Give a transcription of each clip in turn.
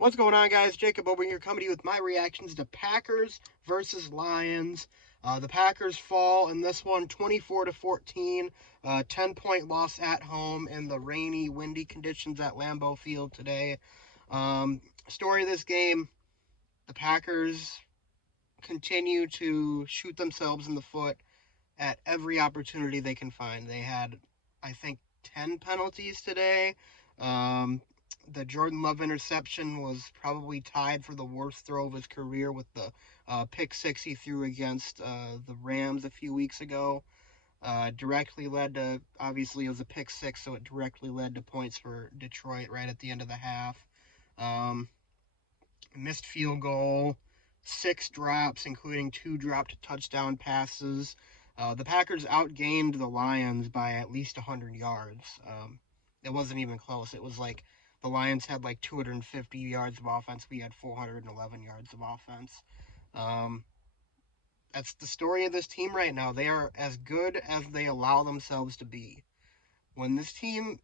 What's going on, guys? Jacob over here coming to you with my reactions to Packers versus Lions. The Packers fall in this one 24-14, 10-point loss at home in the rainy, windy conditions at Lambeau Field today. Story of this game, the Packers continue to shoot themselves in the foot at every opportunity they can find. They had, I think, 10 penalties today. Um, the Jordan Love interception was probably tied for the worst throw of his career with the pick six he threw against the Rams a few weeks ago. Directly led to, obviously, it was a pick six, so it directly led to points for Detroit right at the end of the half. Um, Missed field goal, six drops, including two dropped touchdown passes. The Packers outgained the Lions by at least 100 yards. It wasn't even close. It was like the Lions had like 250 yards of offense. We had 411 yards of offense. Um, that's the story of this team right now. They are as good as they allow themselves to be. When this team,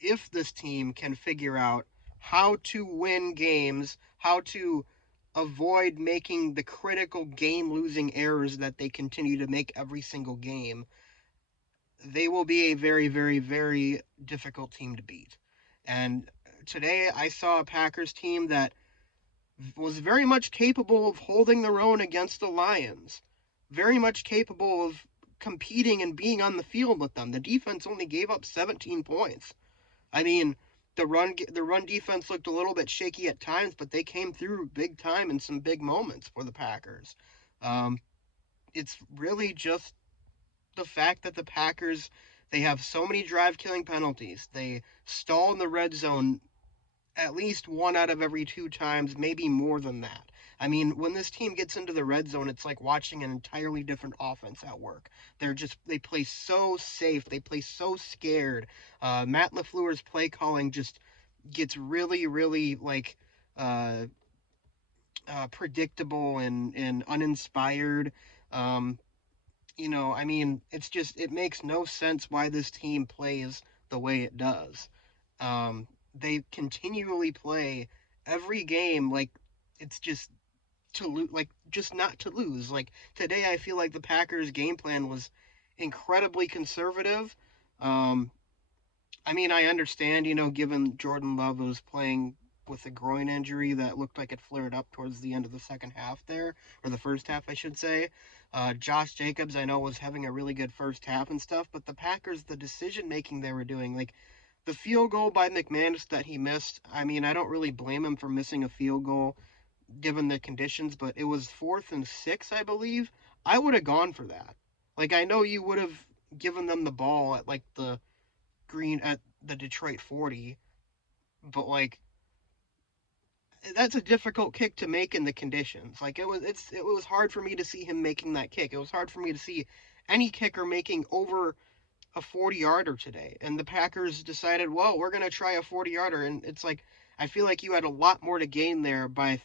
if this team can figure out how to win games, how to avoid making the critical game losing errors that they continue to make every single game, they will be a very, very, very difficult team to beat. And today I saw a Packers team that was very much capable of holding their own against the Lions, very much capable of competing and being on the field with them. The defense only gave up 17 points. I mean, the run defense looked a little bit shaky at times, but they came through big time in some big moments for the Packers. Um, it's really just the fact that the Packers, they have so many drive killing penalties. They stall in the red zone at least one out of every two times, maybe more than that. I mean, when this team gets into the red zone, it's like watching an entirely different offense at work. They play so safe, they play so scared. Matt LaFleur's play calling just gets really, really like uh, predictable and uninspired. Um, I mean, it makes no sense why this team plays the way it does. They continually play every game like it's just just not to lose. Like today, I feel like the Packers' game plan was incredibly conservative. Um, I mean, I understand, given Jordan Love was playing with a groin injury that looked like it flared up towards the end of the second half there, or the first half, I should say. Josh Jacobs, I know, was having a really good first half and stuff, but the Packers, the decision making they were doing, like the field goal by McManus that he missed, I mean, I don't really blame him for missing a field goal given the conditions, but it was 4th and 6, I believe. I would have gone for that. Like, I know you would have given them the ball at like the Detroit 40, but like that's a difficult kick to make in the conditions. Like it was hard for me to see him making that kick. It was hard for me to see any kicker making over a 40-yarder today. And the Packers decided, well, we're going to try a 40-yarder, and it's like I feel like you had a lot more to gain there by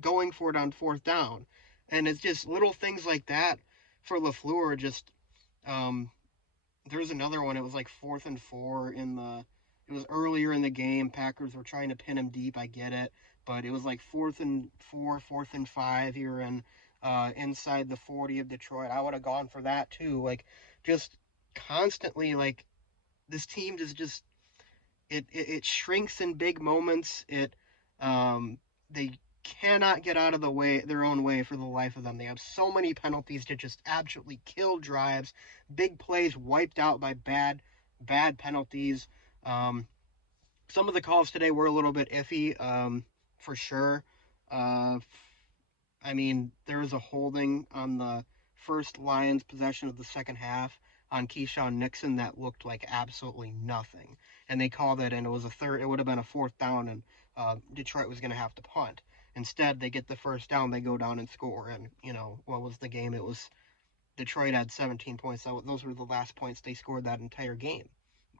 going for it on fourth down. And it's just little things like that for LaFleur just um there was another one. It was like 4th and 4 in the. It was earlier in the game. Packers were trying to pin him deep. I get it, but it was like 4th and 4, 4th and 5 here and inside the 40 of Detroit. I would have gone for that too. Like just constantly like this team is just it shrinks in big moments. They cannot get out of their own way for the life of them. They have so many penalties to just absolutely kill drives, big plays wiped out by bad penalties. Um, some of the calls today were a little bit iffy, for sure. Uh, I mean, there was a holding on the first Lions possession of the second half on Keyshawn Nixon that looked like absolutely nothing, and they called it, and it was a third. It would have been a fourth down, and Detroit was going to have to punt. Instead, they get the first down, they go down and score, and what was the game? It was Detroit had 17 points. Those were the last points they scored that entire game.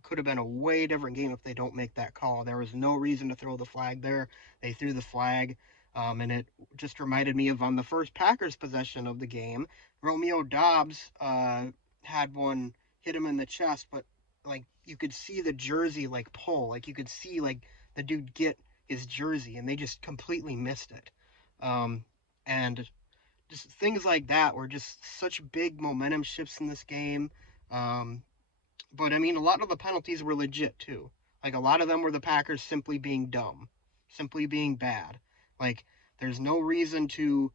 Could have been a way different game if they don't make that call. There was no reason to throw the flag there. They threw the flag, and it just reminded me of on the first Packers possession of the game, Romeo Doubs had one hit him in the chest, but like you could see the jersey like pull, like you could see like the dude get his jersey, and they just completely missed it. Um, and just things like that were just such big momentum shifts in this game. Um, but I mean, a lot of the penalties were legit too. Like a lot of them were the Packers simply being dumb, simply being bad. Like there's no reason to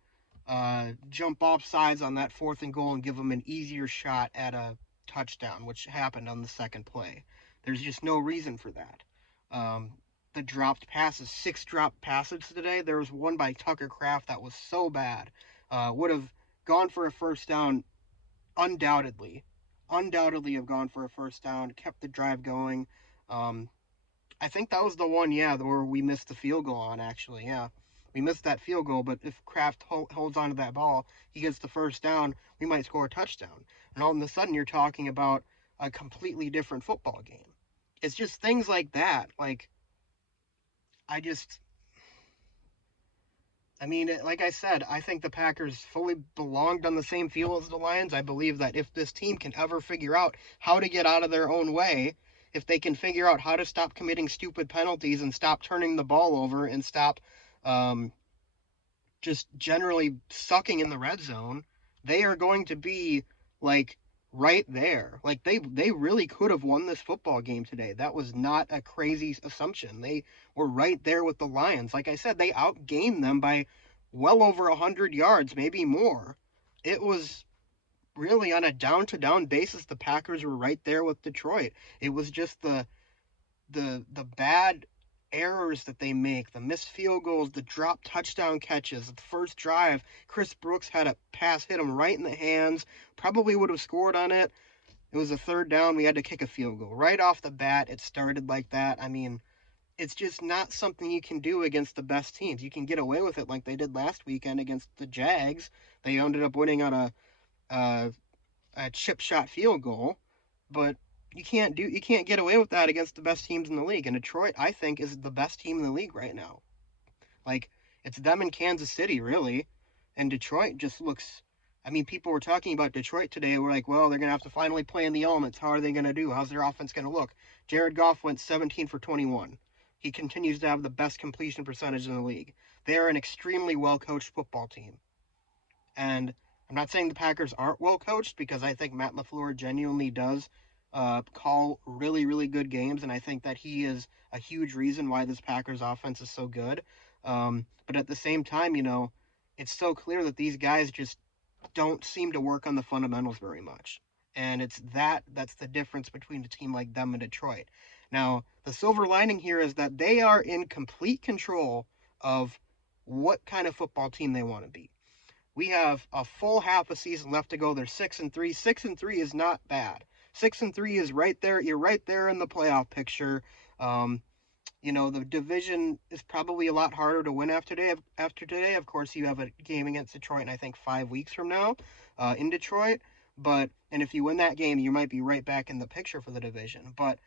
jump off sides on that 4th and goal and give them an easier shot at a touchdown, which happened on the second play. There's just no reason for that. Um, the dropped passes, 6 dropped passes today. There was one by Tucker Kraft that was so bad. Would have gone for a first down undoubtedly, undoubtedly have gone for a first down, kept the drive going. Um, I think that was the one, yeah, where we missed the field goal on. Actually, yeah, we missed that field goal. But if Kraft holds on to that ball, he gets the first down. We might score a touchdown, and all of a sudden you're talking about a completely different football game. It's just things like that. Like I just I mean, like I said, I think the Packers fully belonged on the same field as the Lions. I believe that if this team can ever figure out how to get out of their own way, if they can figure out how to stop committing stupid penalties and stop turning the ball over and stop um, just generally sucking in the red zone, they are going to be like right there. Like they really could have won this football game today. That was not a crazy assumption. They were right there with the Lions. Like I said, they outgained them by well over 100 yards, maybe more. It was really on a down to down basis. The Packers were right there with Detroit. It was just the bad errors that they make, the missed field goals, the drop touchdown catches, the first drive, Chris Brooks had a pass hit him right in the hands, probably would have scored on it. It was a 3rd down, we had to kick a field goal. Right off the bat, it started like that. I mean, it's just not something you can do against the best teams. You can get away with it like they did last weekend against the Jags. They ended up winning on a, a chip shot field goal, but you can't get away with that against the best teams in the league. And Detroit, I think, is the best team in the league right now. Like it's them in Kansas City, really, and Detroit just looks. I mean, people were talking about Detroit today. We're like, well, they're gonna have to finally play in the elements. How are they gonna do? How's their offense gonna look? Jared Goff went 17 for 21. He continues to have the best completion percentage in the league. They are an extremely well coached football team. And I'm not saying the Packers aren't well coached because I think Matt LaFleur genuinely does call really, really good games. And I think that he is a huge reason why this Packers offense is so good. But at the same time, it's so clear that these guys just don't seem to work on the fundamentals very much. And that's the difference between a team like them and Detroit. Now, the silver lining here is that they are in complete control of what kind of football team they want to be. We have a full half a season left to go. They're 6-3. 6-3 is not bad. 6-3 is right there. You're right there in the playoff picture. Um, the division is probably a lot harder to win after today. After today, of course, you have a game against Detroit, and I think 5 weeks from now, in Detroit. And if you win that game, you might be right back in the picture for the division. But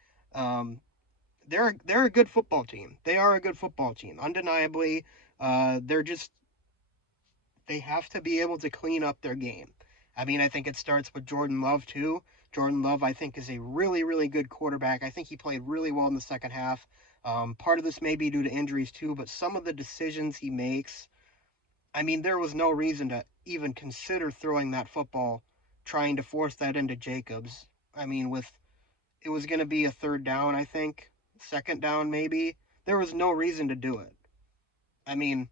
they're a good football team. They are a good football team, undeniably. They have to be able to clean up their game. I mean, I think it starts with Jordan Love, too. Jordan Love, I think, is a really, really good quarterback. I think he played really well in the second half. Part of this may be due to injuries, too, but some of the decisions he makes, I mean, there was no reason to even consider throwing that football, trying to force that into Jacobs. I mean, it was going to be a 3rd down, I think, 2nd down, maybe. There was no reason to do it. I mean,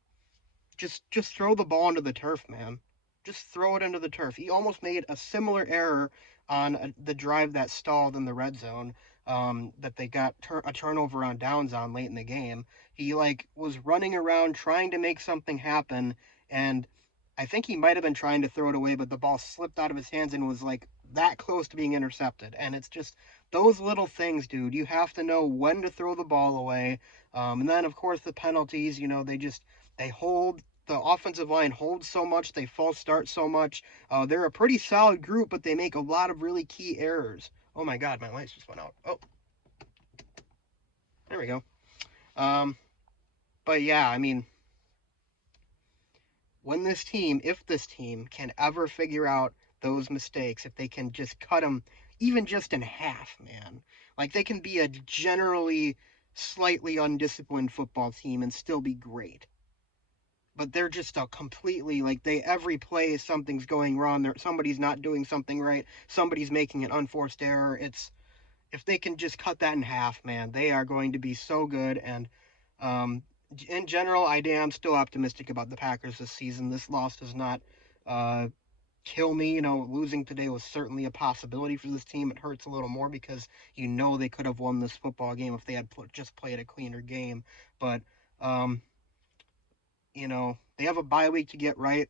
just throw the ball into the turf, man. Just throw it into the turf. He almost made a similar error on the drive that stalled in the red zone. That they got a turnover on downs on late in the game. He was running around trying to make something happen, and I think he might have been trying to throw it away, but the ball slipped out of his hands and was that close to being intercepted. And it's just those little things, dude. You have to know when to throw the ball away. And then of course the penalties. They hold. The offensive line holds so much, they false start so much. They're a pretty solid group, but they make a lot of really key errors. Oh my God, my lights just went out. Oh, there we go. But yeah, I mean, if this team can ever figure out those mistakes, if they can just cut them even just in half, man, like they can be a generally slightly undisciplined football team and still be great. But they're just a completely like they every play something's going wrong. There somebody's not doing something right. Somebody's making an unforced error. It's if they can just cut that in half, man, they are going to be so good. And um, in general, I am still optimistic about the Packers this season. This loss does not uh, kill me. Losing today was certainly a possibility for this team. It hurts a little more because they could have won this football game if they had just played a cleaner game. But um, they have a bye week to get right,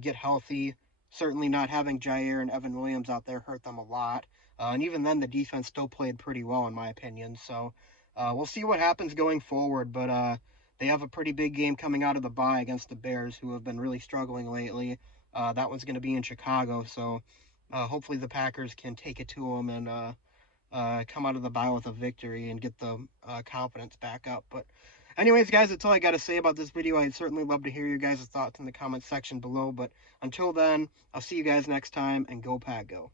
get healthy. Certainly not having Jair and Evan Williams out there hurt them a lot. And even then, the defense still played pretty well, in my opinion. So we'll see what happens going forward. But they have a pretty big game coming out of the bye against the Bears, who have been really struggling lately. That one's going to be in Chicago. So hopefully the Packers can take it to them and come out of the bye with a victory and get the confidence back up. But anyways, guys, that's all I got to say about this video. I'd certainly love to hear your guys' thoughts in the comment section below. But until then, I'll see you guys next time, and go Pack Go.